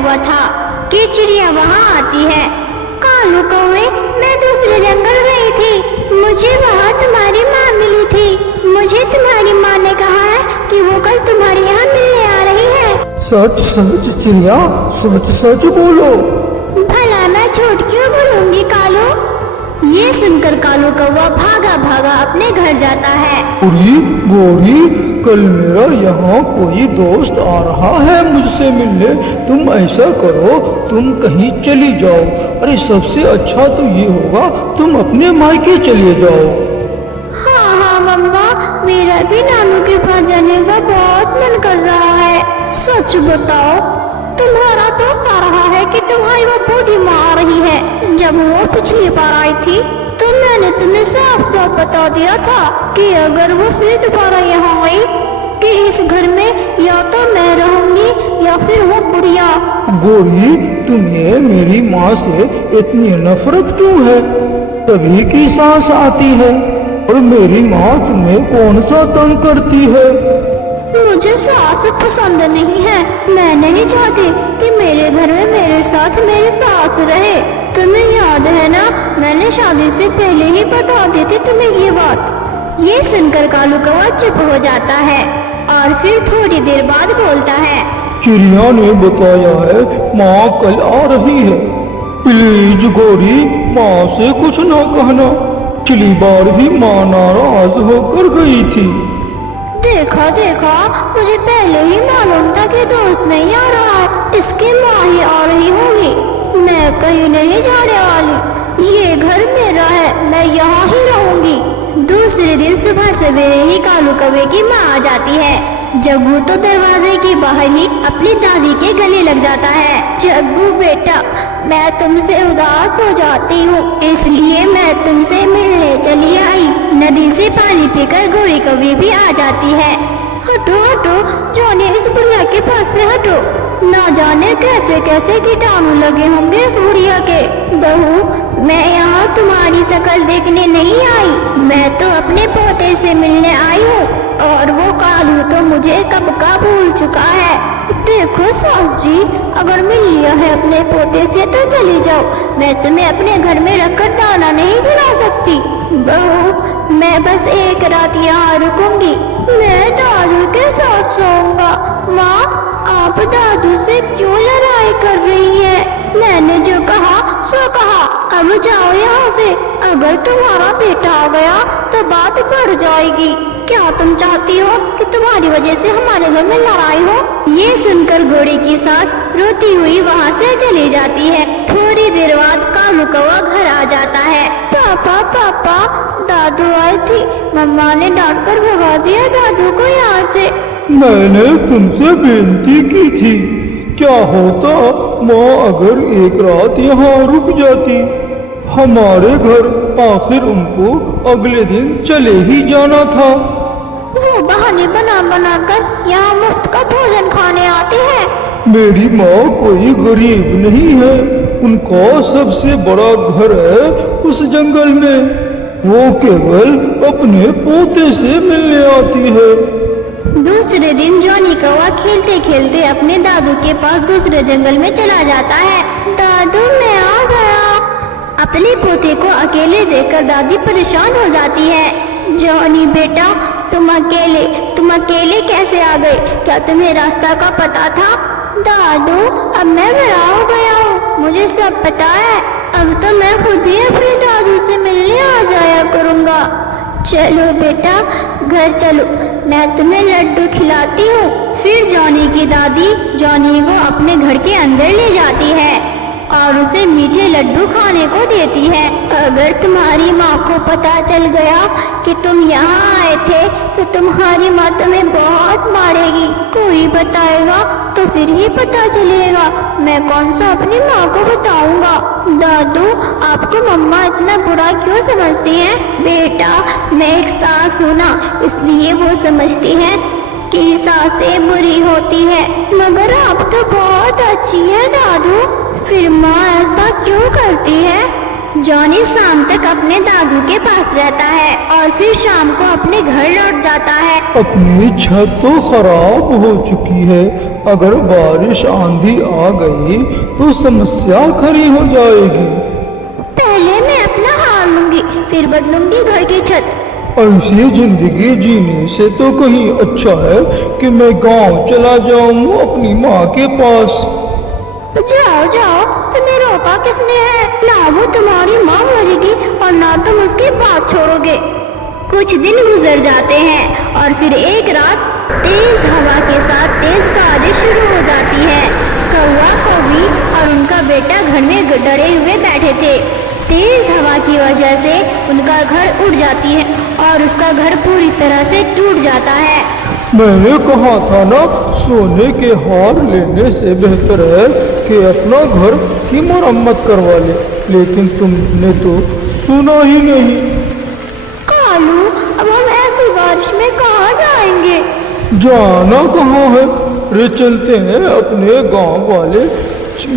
हुआ था कि चिड़िया वहाँ आती है। कालू कौवे, मैं दूसरे जंगल गई थी, मुझे वहाँ तुम्हारी माँ मिली थी। मुझे तुम्हारी माँ ने कहा है कि वो कल तुम्हारे यहाँ मिलने आ रही है। सच सच चिड़िया, सच सच बोलो। भला मैं झूठ क्यों बोलूंगी कालू। ये सुनकर कालू कौवा भागा भागा अपने घर जाता है। गोरी गोरी, कल मेरा यहाँ कोई दोस्त आ रहा है मुझसे मिलने। तुम ऐसा करो, तुम कहीं चली जाओ। अरे सबसे अच्छा तो ये होगा तुम अपने मायके चले जाओ। हाँ हाँ मम्मा, मेरा भी नानू के पास जाने का बहुत मन कर रहा है। सच बताओ, तुम्हारा दोस्त आ रहा है कि तुम्हारी वो बूढ़ी माँ आ रही है। जब वो पिछली बार आई थी तो मैंने तुम्हें साफ साफ बता दिया था कि अगर वो फिर दोबारा यहाँ आई कि इस घर में या तो मैं रहूंगी या फिर वो बुढ़िया। गोरी, तुम्हें मेरी माँ से इतनी नफरत क्यों है? तभी की सांस आती है। और मेरी माँ तुम्हें कौन सा तंग करती है? मुझे सास पसंद नहीं है। मैं नहीं चाहती कि मेरे घर में मेरे साथ मेरी सास रहे। तुम्हें याद है ना, मैंने शादी से पहले ही बता दी थी तुम्हें ये बात। ये सुनकर कालू कौवा चुप हो जाता है और फिर थोड़ी देर बाद बोलता है। चिड़िया ने बताया है माँ कल आ रही है। प्लीज गोरी, माँ से कुछ ना कहना। पिछली बार भी माँ नाराज होकर गई थी। देखा देखा, मुझे पहले ही मालूम था कि दोस्त नहीं आ रहा है, इसकी माँ ही आ रही होगी। मैं कहीं नहीं जाने वाली, ये घर मेरा है, मैं यहाँ ही रहूंगी। दूसरे दिन सुबह सवेरे ही कालू कौवे की माँ आ जाती है। जग्गू तो दरवाजे के बाहर ही अपनी दादी के गले लग जाता है। जग्गू बेटा, मैं तुमसे उदास हो जाती हूँ, इसलिए मैं तुमसे मिलने चली आई। नदी से पानी पीकर गोरी कौवी भी आ जाती है। हटो हटो, जाने इस बुढ़िया के पास से हटो। ना जाने कैसे कैसे कीटाणु लगे होंगे इस बुढ़िया के। बहू, मैं यहाँ तुम्हारी शक्ल देखने नहीं आई, मैं तो अपने पोते से मिलने आई हूँ। और वो कालू तो मुझे कब का भूल चुका है। देखो सास जी, अगर मिल लिया है अपने पोते से तो चली जाओ। मैं तुम्हें अपने घर में रखकर दाना नहीं खिला सकती। बहू, मैं बस एक रात यहाँ रुकूंगी। मैं दादू के साथ सोऊंगा। माँ, आप दादू से क्यों लड़ाई कर रही हैं? मैंने जो कहा सो कहा, अब जाओ यहाँ से। अगर तुम्हारा बेटा आ गया तो बात बढ़ जाएगी। क्या तुम चाहती हो कि तुम्हारी वजह से हमारे घर में लड़ाई हो? ये सुनकर घोड़े की सास रोती हुई वहाँ से चली जाती है। थोड़ी देर बाद कालू कौवा घर आ जाता है। पापा पापा, दादू आई थी, मम्मा ने डांट कर भगा दिया दादू को यहाँ से। मैंने तुमसे बेनती की थी, क्या होता माँ अगर एक रात यहाँ रुक जाती हमारे घर। आखिर उनको अगले दिन चले ही जाना था। वो बहाने बना बना कर यहाँ मुफ्त का भोजन खाने आते हैं। मेरी माँ कोई गरीब नहीं है, उनका सबसे बड़ा घर है उस जंगल में। वो केवल अपने पोते से मिलने आती है। दूसरे दिन जॉनी कौवा खेलते खेलते अपने दादू के पास दूसरे जंगल में चला जाता है। दादू, मैं आ गया। अपने पोते को अकेले देखकर दादी परेशान हो जाती है। जॉनी बेटा, तुम अकेले कैसे आ गए? क्या तुम्हें रास्ता का पता था? दादू, अब मैं बड़ा हो गया हूँ, मुझे सब पता है। अब तो मैं खुद ही अपने दादू से मिलने आ जाया करूँगा। चलो बेटा, घर चलो, मैं तुम्हें लड्डू खिलाती हूँ। फिर जॉनी की दादी जॉनी को अपने घर के अंदर ले जाती है और उसे मीठे लड्डू खाने को देती है। अगर तुम्हारी माँ को पता चल गया कि तुम यहाँ आए थे तो तुम्हारी माँ तुम्हें बहुत मारेगी। कोई बताएगा तो फिर ही पता चलेगा। मैं कौन सा अपनी माँ को बताऊंगा। दादू, आपको मम्मा इतना बुरा क्यों समझती हैं? बेटा, मैं एक सास हूँ ना, इसलिए वो समझती हैं कि सासें बुरी होती है। मगर आप तो बहुत अच्छी है दादू, फिर माँ ऐसा क्यों करती है? जॉनी शाम तक अपने दादू के पास रहता है और फिर शाम को अपने घर लौट जाता है। अपनी छत तो खराब हो चुकी है, अगर बारिश आंधी आ गई तो समस्या खड़ी हो जाएगी। पहले मैं अपना हार लूंगी, फिर बदलूंगी घर की छत। ऐसी जिंदगी जीने से तो कहीं अच्छा है कि मैं गांव चला जाऊं अपनी माँ के पास। जाओ जाओ, तुम्हें रोका किसने है? ना वो तुम्हारी माँ मरेगी और ना तुम उसकी बात छोड़ोगे। कुछ दिन गुजर जाते हैं और फिर एक रात तेज हवा के साथ तेज बारिश शुरू हो जाती है। कौवा कौवी और उनका बेटा घर में डरे हुए बैठे थे। तेज हवा की वजह से उनका घर उड़ जाती है और उसका घर पूरी तरह से टूट जाता है। मैंने कहा था ना, सोने के हार लेने से बेहतर है कि अपना घर की मरम्मत करवा ले, लेकिन तुमने तो सुना ही नहीं। कालू, अब हम ऐसी बारिश में कहाँ जाएंगे? जाना कहाँ है, रे चलते हैं अपने गांव वाले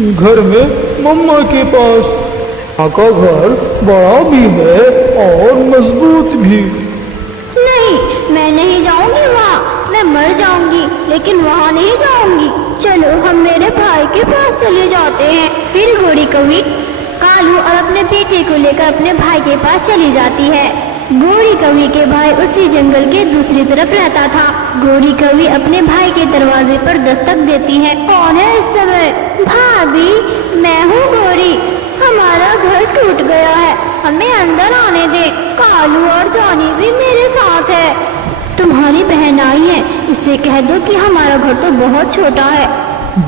घर में मम्मा के पास। माँ का घर बड़ा भी है और मजबूत भी। नहीं, मैं नहीं जाऊंगी वहाँ, मैं मर जाऊंगी, लेकिन वहाँ नहीं जाऊंगी। चलो हम मेरे भाई के पास चले जाते हैं। फिर गोरी कौवी कालू और अपने बेटे को लेकर अपने भाई के पास चली जाती है। गोरी कौवी के भाई उसी जंगल के दूसरी तरफ रहता था। गोरी कौवी अपने भाई के दरवाजे पर दस्तक देती है। कौन है इस समय? भाभी, मैं हूँ गोरी, हमारा घर टूट गया है, हमें अंदर आने दे। कालू और जॉनी भी मेरे साथ है। तुम्हारी बहन आई है, इससे कह दो कि हमारा घर तो बहुत छोटा है।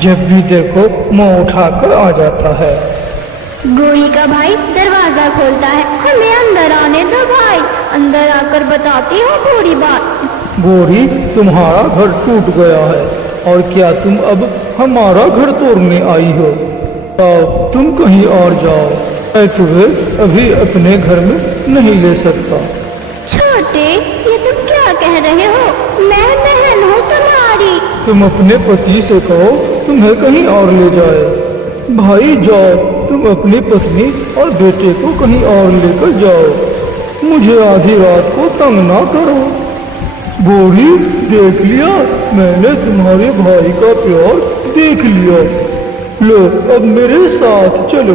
जब भी देखो मुंह उठाकर आ जाता है। गोरी का भाई दरवाजा खोलता है। हमें अंदर आने दो भाई, अंदर आकर बताती हूँ पूरी बात। गोरी, तुम्हारा घर टूट गया है और क्या तुम अब हमारा घर तोड़ने आई हो? आओ, तुम कहीं और जाओ, मैं तुम्हें अभी अपने घर में नहीं ले सकता। छोटे, ये तुम क्या कह रहे हो? मैं बहन हूँ तुम्हारी। तुम अपने पति से कहो तुम्हें कहीं और ले जाए। भाई जाओ, तुम अपनी पत्नी और बेटे को कहीं और लेकर जाओ, मुझे आधी रात को तंग ना करो। गोरी, देख लिया, मैंने तुम्हारे भाई का प्यार देख लिया। लो, अब मेरे साथ चलो।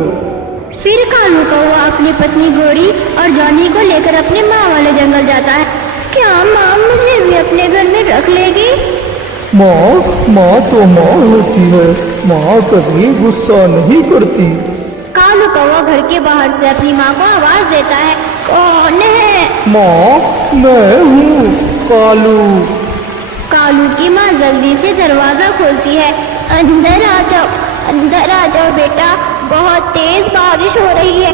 फिर कालू कौवा अपनी पत्नी गोरी और जॉनी को लेकर अपने माँ वाले जंगल जाता है। क्या माँ मुझे भी अपने घर में रख लेगी? माँ तो माँ होती है, माँ कभी गुस्सा नहीं करती। कालू कौवा घर के बाहर से अपनी माँ को आवाज देता है। कौन है? माँ, मैं हूँ कालू। कालू की माँ जल्दी से दरवाजा खोलती है। अंदर आ जाओ, अंदर आ जाओ बेटा, बहुत तेज बारिश हो रही है।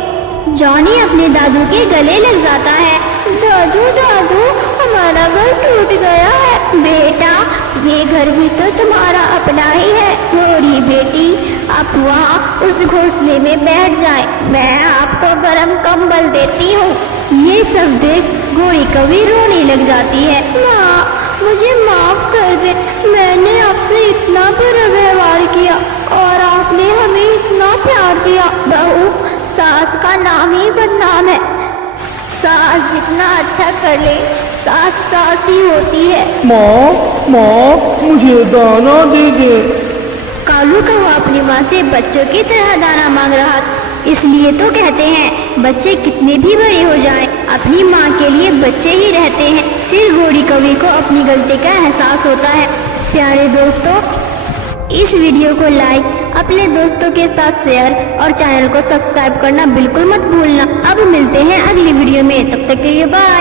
जॉनी अपने दादू के गले लग जाता है। दादू दादू, हमारा घर टूट गया है। बेटा, ये घर भी तो तुम्हारा अपना ही है। गोरी बेटी, आप वहाँ उस घोंसले में बैठ जाए, मैं आपको गर्म कंबल देती हूँ। ये सब देख गोरी कौवी रोने लग जाती है। माँ, मुझे माफ कर दे, मैंने आपसे इतना बुरा व्यवहार किया और आपने हमें इतना प्यार दिया। बहू, सास का नाम ही बदनाम है। सास जितना अच्छा कर ले, सास सास ही होती है। माँ, मुझे दाना दे दे। कालू कौवा अपनी माँ से बच्चों की तरह दाना मांग रहा, इसलिए तो कहते हैं बच्चे कितने भी बड़े हो जाएं, अपनी माँ के लिए बच्चे ही रहते हैं। फिर गोरी कौवी को अपनी गलती का एहसास होता है। प्यारे दोस्तों, इस वीडियो को लाइक, अपने दोस्तों के साथ शेयर और चैनल को सब्सक्राइब करना बिल्कुल मत भूलना। अब मिलते हैं अगली वीडियो में, तब तक के लिए बाय।